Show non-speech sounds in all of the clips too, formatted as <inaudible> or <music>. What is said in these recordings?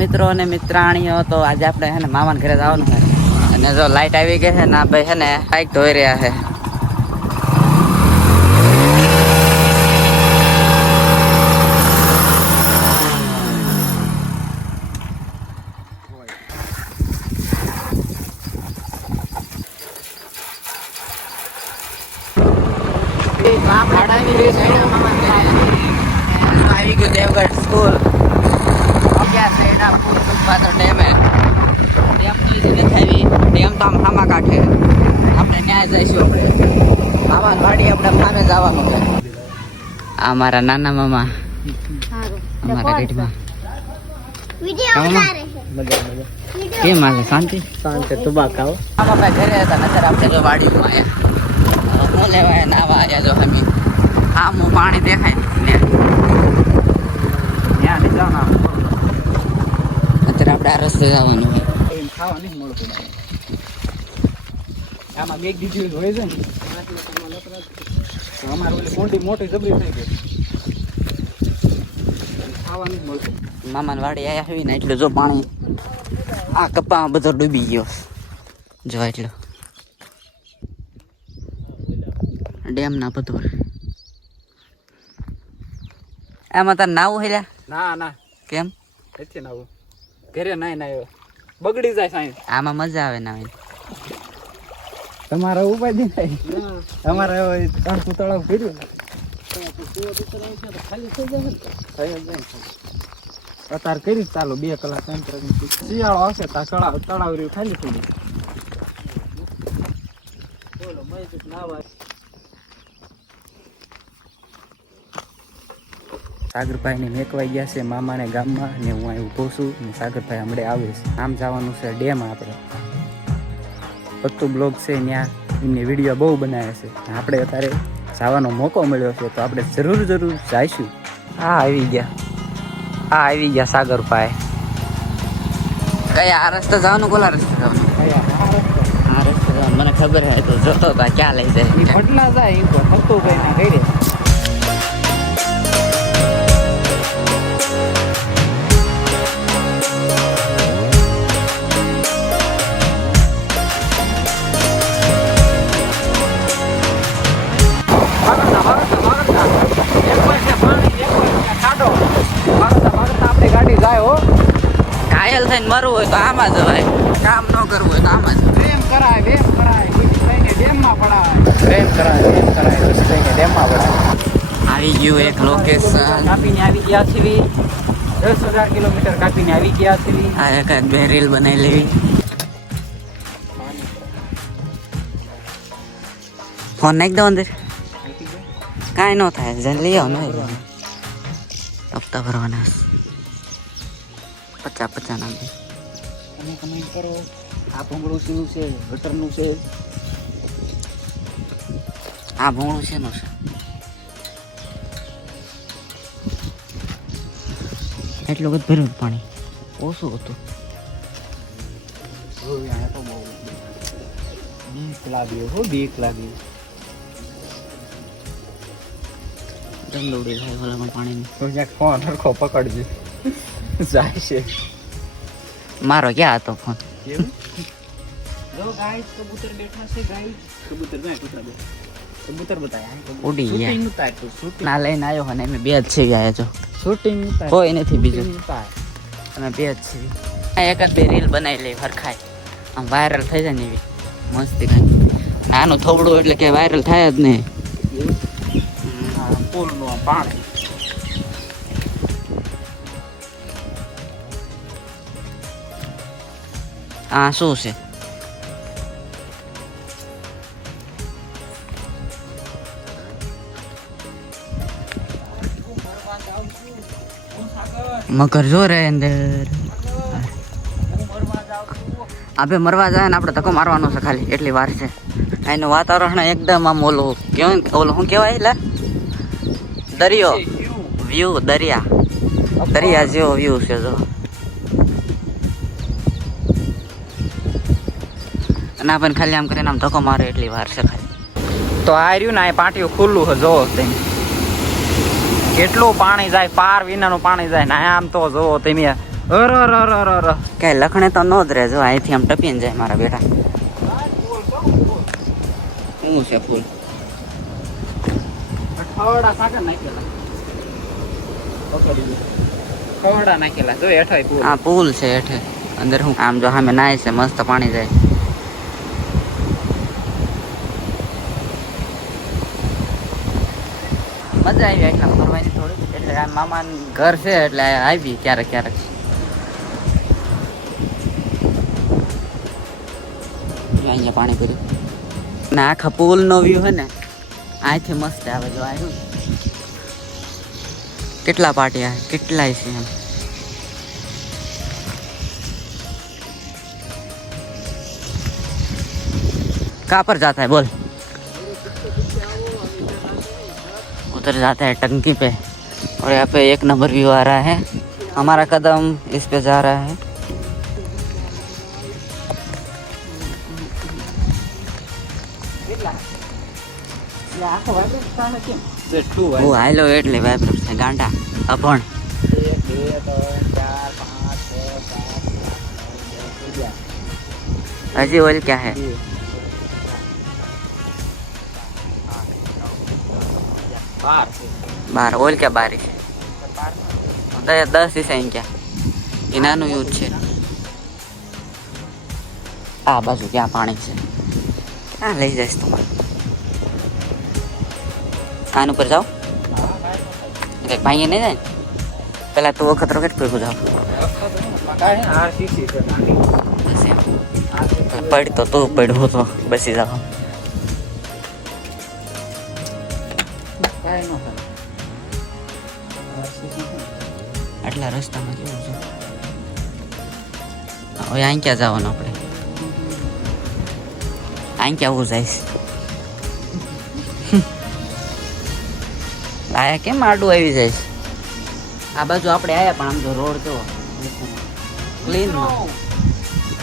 મિત્રો અને મિત્રાણીઓ, તો આજે આપણે હે ને મામાના ઘરે જવાનું છે. અને જો લાઈટ આવી ગઈ છે ને ભાઈ છે ને બાઇક ધોઈ રહ્યા છે આવી ગયું દેવગઢ સ્કૂલ અગિયાર શહેરના પુલ સુખપાત્ર ડેમે ડેમ પોલીસ નથી ડેમ તો આમ હામા કાંઠે આપણે ત્યાં જઈશું આપણે? મામા વાડી આપણે સામે જવાનું છે. આ મારા નાના મામા. અમારા ગઢમાં. કેમ હાલે? શાંતિ? શાંતિ. તુબાકાઓ આમાં ભાઈ ઘરે હતા નતર આપણે જો વાડીમાં આવ્યા હું લેવાય નાવા આવ્યા જો અમે. આમ હું પાણી દેખાય ત્યાં નહીં જવાનું. અત્યારે આપણે આ રસ્તે જવાનું. ખાવા નહીં મળતું. આમાં બેગ દીધી હોય છે ને અમારે ઓલી મોટી મોટી જબરી થઈ ગઈ. ખાવા નહીં મળતું મામાની વાડી આવ્યા હોય ને એટલે જો પાણી આ કપામાં બધો ડૂબી ગયો. જો એટલો ડેમના પથ્થર. એમાં તાર નાવું હેલ્યા ના ના. કેમ? નથી નાવું. ઘરે નાય નાય બગડી જાય સાઈન આમાં મજા આવે ના તમારા ઉપાય નહીં. અમારે કાંકુ તળાવ કર્યું. અત્યારે કરી ચાલો, બે કલાક અંતર શિયાળો આવશે તળાવ તળાવ રહ્યું ખાલી થઈ ગયું. બોલો સાગરભાઈ ને મેકવાઈ ગયા છે મામાને ગામમાં ને હું અહીં ઊભો છું ને સાગરભાઈ હમણાં આવે છે. આમ જવાનું છે ડેમ આપણે. પત્તુ બ્લોગ છે ત્યાં એમને વીડિયો બહુ બનાવે છે. આપણે અત્યારે જવાનો મોકો મળ્યો છે તો આપણે જરૂર જરૂર જઈશું. હા આવી ગયા. હા આવી ગયા સાગરભાઈ કયા આ રસ્તે જવાનું કોલા રસ્તે જવાનું? આ રસ્તે જવાનું. મને ખબર હે તો જોતો તા ક્યાં લઈ જાય. પટના જાય એ તો પત્તુભાઈ ના ઘરે. થઈને મરવું હોય તો આમાં જવાય કામ ન કરવું હોય તો આમાં જ પ્રેમ કરાય વેમ કરાય. થઈને ડેમમાં પડાય. પ્રેમ કરાય પ્રેમ કરાય. થઈને ડેમમાં પડાય. આવી ગયું એક લોકેશન કાપીને આવી ગયા છીએ. દસ હજાર કિલોમીટર કાપીને આવી ગયા છીએ. આ એક બે રીલ બનાવી લેવી. ફોન નાખી દો અંદર. કાંઈ ન થાય જલ્દી લઈ આવો ને હપ્તા ભરવાના પચાસ પચાસ ના દે. તમે કમેન્ટ કરો. આ ભૂંગળું શું છે? ગટરનું છે? આ ભૂંગળું છે નું છે? એટલું બધું ભર્યું પાણી. ઓછું હતું. બીક લાગ્યો હો બીક લાગી. દોડી ભાઈ ઓલામાં પાણીની. તો જ્યાં ફોન હરખો પકડજે. <laughs> જાય છે મારો ક્યાં હતો ફોન. કેવું? જો ગાઈસ કબૂતર બેઠા છે ગાઈસ. કબૂતર જાય કબૂતર બે ઉડી ગયા. શૂટિંગ ઉતાર તું શૂટિંગ ના લઈને આવ્યો અને અમે બે જ છીએ ગયા જો. શૂટિંગ કોઈ નથી બીજું. શૂટિંગ બે જ છીએ. આ એક જ બે રીલ બનાવી લઈ હરખાય આમ વાયરલ થઈ જાય ને એવી. મસ્તી કાંઈ નાનું થોબડું એટલે કે વાયરલ થાય જ નહીં. પૂરનું પાણી. આ શું છે મગર જો રે અંદર. આપે મરવા જાય ને આપણે ધક્કો મારવાનો છે ખાલી. એટલી વાર છે. એનું વાતાવરણ એકદમ આમ ઓલું કેવું ઓલું શું કહેવાય એટલે? દરિયો. વ્યૂ દરિયા. દરિયા જેવો વ્યૂ છે જો. અને આપણને ખાલી આમ કરીને આમ ધક્કો મારે એટલી વાર છે ખાલી. તો આ રહ્યું ને આ પાટિયું ખુલ્લું છે જોવો તમે. કેટલું પાણી જાય પાર વિનાનું પાણી જાય ને આમ તો જોવો તમે. કઈ લખણે તો ન જ રહે જો અહીંથી આમ ટપીને જાય મારા બેટા. શું છે ફૂલ? ખવડા સાકર નાખેલા. ખવડા નાખેલા જો પૂર આ પુલ છે હેઠે. અંદર હું આમ જો સામે નાય છે મસ્ત પાણી જાય. મજા આવી એટલા ફરવાની થોડી એટલે આ મામા ઘર છે એટલે આવી ક્યારેક ક્યારેક. અહીંયા પાણી પીરું ને આખા પુલનો વ્યૂ હે ને અહીંથી મસ્ત આવે જો આવ્યું કેટલા પાટિયા કેટલાય છે એમ. કાપર જાતા હે બોલ. बोल उधर जाता है टंकी पे और यहाँ पे एक नंबर व्यू आ रहा है हमारा कदम इस पे जा रहा है બેઠું वो हाइलो એટલે વાઇબ્રેટ છે ગાંડા અભણ એક બે ત્રણ ચાર પાંચ છ સાત આઠ નવ દસ હજી ઓલ क्या है બાર ઓલ કે બાર દસ દિશા એમ ક્યાં એ નાનું યુદ્ધ છે. આ બાજુ ક્યાં પાણી છે? ક્યાં લઈ જઈશ તું આન ઉપર જાઓ. એટલે ભાઈએ નહીં જાય પેલા તું વખત રોકેટ ભેગું જાઓ. પડ તો તું પડ્યો તો બસી જાઓ કાંઈ ન થાય આટલા રસ્તામાં કેવું છે? હવે અહીં ક્યાં જવાનું આપણે? અહીં ક્યાં આવું જઈશ? <laughs> આયા કેમ આડું આવી જઈશ? આ બાજુ આપણે આયા પણ આમ જો રોડ કેવો? ક્લીન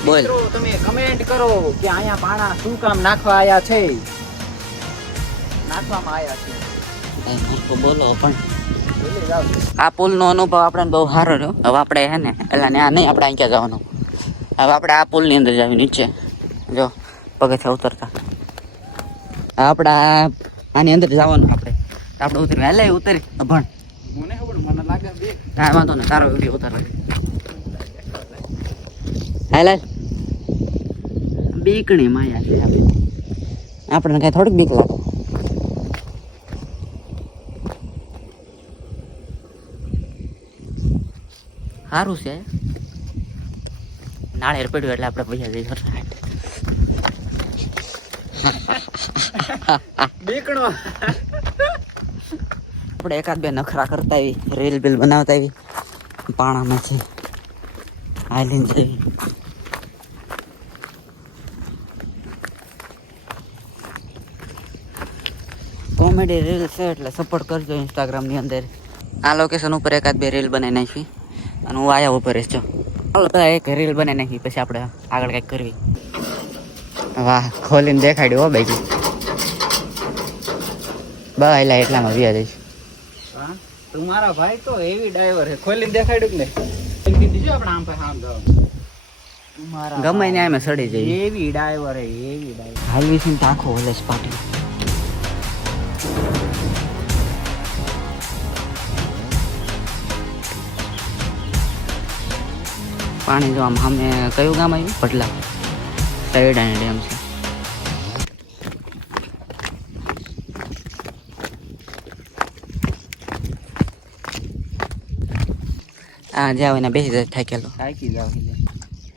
બોલ. તમે કમેન્ટ કરો કે અહીંયા પાણા શું કામ નાખવા આયા છે? નાખવામાં આયા છે. કઈ બોલો પણ આ પુલનો અનુભવ આપણે બહુ સારો રહ્યો. હવે આપણે હે ને એટલે ને આ નહીં આપણે અહીંયા જવાનું. હવે આપણે આ પુલની અંદર જાવી નીચે. જો પગથિયા ઉતરતા. આપણે આની અંદર જવાનું આપણે. આપણે ઉતરી હાલે ઉતરી. ભણ મને ખબર મને લાગે બે. કાંઈ વાંધો ને તારો વીડિયો ઉતાર હાલ. બીકણી માયા છે આપણે. આપણને કઈ થોડીક બીક લાગે. સારું છે. નાળેર પડ્યું એટલે આપણે પૈસા જઈ બેકણો આપણે એકાદ બે નખરા કરતા આવી રીલ બિલ બનાવતા આવી પાણામાંથી આઈલીન જેવી કોમેડી રીલ છે એટલે સપોર્ટ કરજો ઇન્સ્ટાગ્રામની અંદર. આ લોકેશન ઉપર એકાદ બે રીલ બનાવી નાખી અને હું આયા ઉપર જ છું. ચાલો બધા એક રીલ બને નાખી પછી આપણે આગળ કંઈક કરવી. વાહ ખોલીને દેખાડ્યું હો ભાઈ બસ એલા એટલામાં વ્યા જઈશ. હા? તું મારા ભાઈ તો એવી ડ્રાઈવર છે. ખોલીને દેખાડ્યું કે નહીં? આપણે આમ પાસે આમ. ગમે ને અમે સડી જઈએ એવી ડ્રાઈવર હે એવી ડ્રાઈવર હાલવી છે આખો હોલેસ પાટી. પાણી જો આમ સામે કયું ગામ આવ્યું? પટલા. સાઈડ અને ડેમ છે. આ જાવ એના બેસી જાય થાકેલો. થાકી જાવ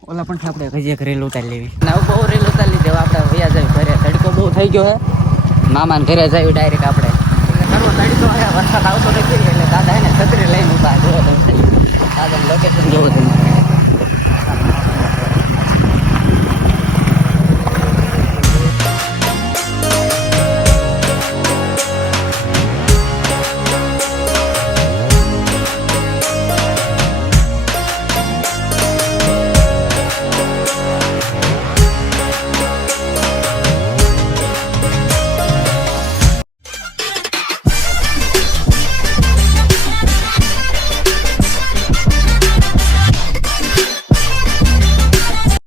ઓલા પણ આપણે હજી એક રેલ ઉતારી લેવી. ના બહુ રેલ ઉતારી લીધી. આપણે વયા જાય ઘરે. તડકો બહુ થઈ ગયો હે. મામાને ઘરે જાય ડાયરેક્ટ આપણે. કરવો તડકો વરસાદ આવતો નથી એટલે દાદા એને ને છત્રી લઈને ઊભા જોવો તમે. દાદા લોકેશન જોવો